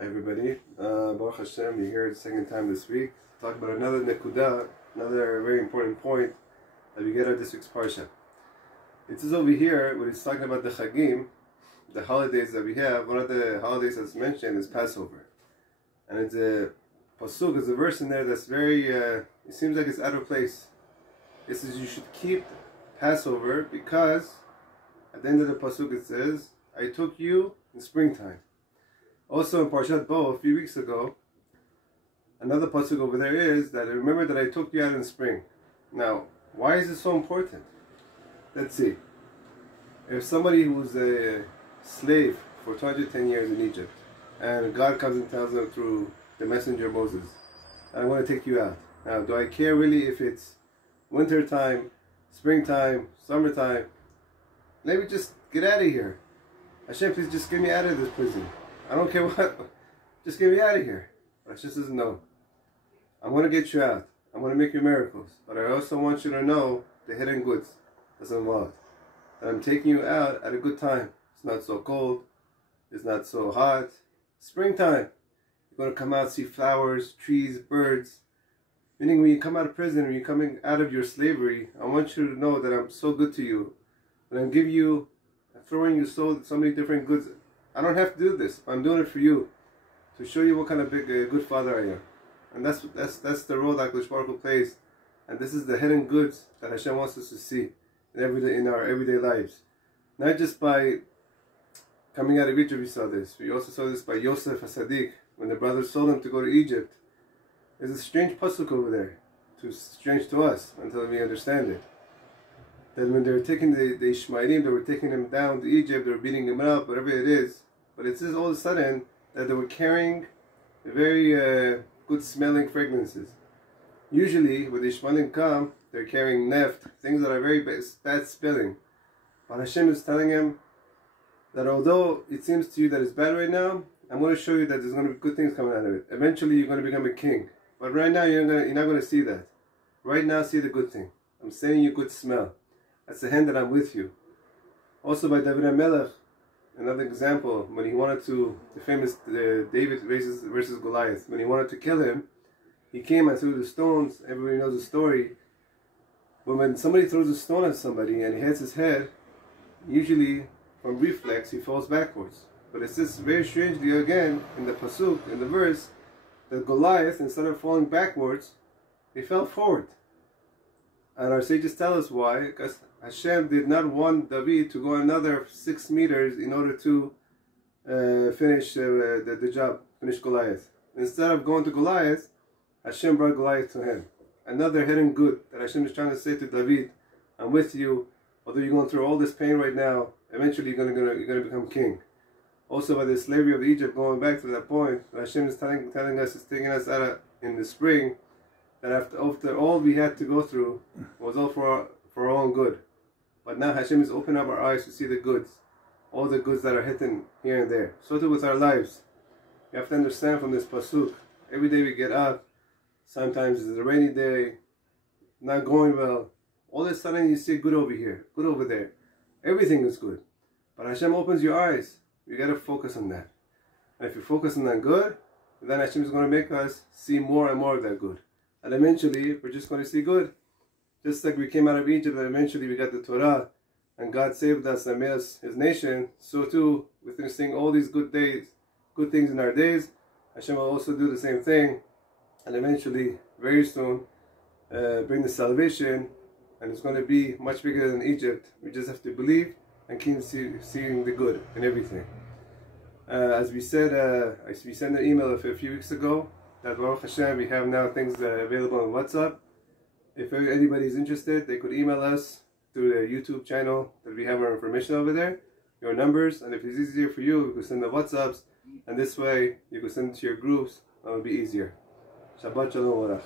Hi everybody, Baruch Hashem, you're here the second time this week to talk about another nekuda, another very important point that we get out of this week's parsha. It says over here, when he's talking about the Chagim, the holidays that we have, one of the holidays that's mentioned is Passover. And it's a pasuk, there's a verse in there that's very, it seems like it's out of place. It says you should keep Passover because at the end of the pasuk it says, I took you in springtime. Also in Parshat Bo, a few weeks ago, another pasuk over there is that remember that I took you out in spring. Now, why is it so important? Let's see. If somebody who's a slave for 210 years in Egypt, and God comes and tells them through the messenger Moses, I want to take you out. Now, do I care really if it's winter time, springtime, summertime? Let me just get out of here. Hashem, please just get me out of this prison. I don't care what, just get me out of here. But Hashem says, no. I'm going to get you out. I'm going to make you miracles. But I also want you to know the hidden goods that's involved. That I'm taking you out at a good time. It's not so cold. It's not so hot. Springtime. You're going to come out, see flowers, trees, birds. Meaning when you come out of prison, when you're coming out of your slavery, I want you to know that I'm so good to you. That I'm giving you, throwing you so many different goods. I don't have to do this. I'm doing it for you, to show you what kind of good father I am. And that's the role that HaKadosh Baruch Hu plays. And this is the hidden goods that Hashem wants us to see in our everyday lives. Not just by coming out of Egypt we saw this. We also saw this by Yosef HaSadiq, when the brothers told him to go to Egypt. There's a strange pasuk over there, strange to us until we understand it. That when they were taking the Ishmaelim, they were taking them down to Egypt, they were beating them up, whatever it is. But it says all of a sudden that they were carrying very good smelling fragrances. Usually when the Ishmaelim come, they're carrying neft, things that are very bad smelling. But Hashem is telling him that although it seems to you that it's bad right now, I'm going to show you that there's going to be good things coming out of it. Eventually you're going to become a king. But right now you're not going to see that. Right now see the good thing. I'm sending you good smell. That's the hand that I'm with you. Also by David HaMelech, another example, when he wanted to, the famous David versus Goliath, when he wanted to kill him, he came and threw the stones. Everybody knows the story. But when somebody throws a stone at somebody and he hits his head, usually from reflex he falls backwards. But it says very strangely again in the pasuk, in the verse, that Goliath, instead of falling backwards, he fell forward. And our sages tell us why, because Hashem did not want David to go another 6 meters in order to finish the job, finish Goliath. Instead of going to Goliath, Hashem brought Goliath to him. Another hidden good that Hashem is trying to say to David, I'm with you, although you're going through all this pain right now, eventually you're going to become king. Also by the slavery of Egypt, going back to that point, Hashem is telling us, is taking us out in the spring, that after all we had to go through was all for our own good. But now Hashem is opening up our eyes to see the goods, all the goods that are hidden here and there. So too with our lives. You have to understand from this pasuk, every day we get up, sometimes it's a rainy day, not going well. All of a sudden you see good over here, good over there. Everything is good. But Hashem opens your eyes. You got to focus on that. And if you focus on that good, then Hashem is going to make us see more and more of that good. And eventually, we're just going to see good. Just like we came out of Egypt and eventually we got the Torah and God saved us and made us His nation, so too, within seeing all these good things in our days, Hashem will also do the same thing and eventually, very soon, bring the salvation, and it's going to be much bigger than Egypt. We just have to believe and keep seeing the good in everything. As we said, we sent an email a few weeks ago that Baruch Hashem, we have now things available on WhatsApp. If anybody's interested, they could email us through the YouTube channel that we have our information over there, your numbers, and if it's easier for you, you can send the WhatsApps, and this way you can send it to your groups, and it'll be easier. Shabbat Shalom Warach.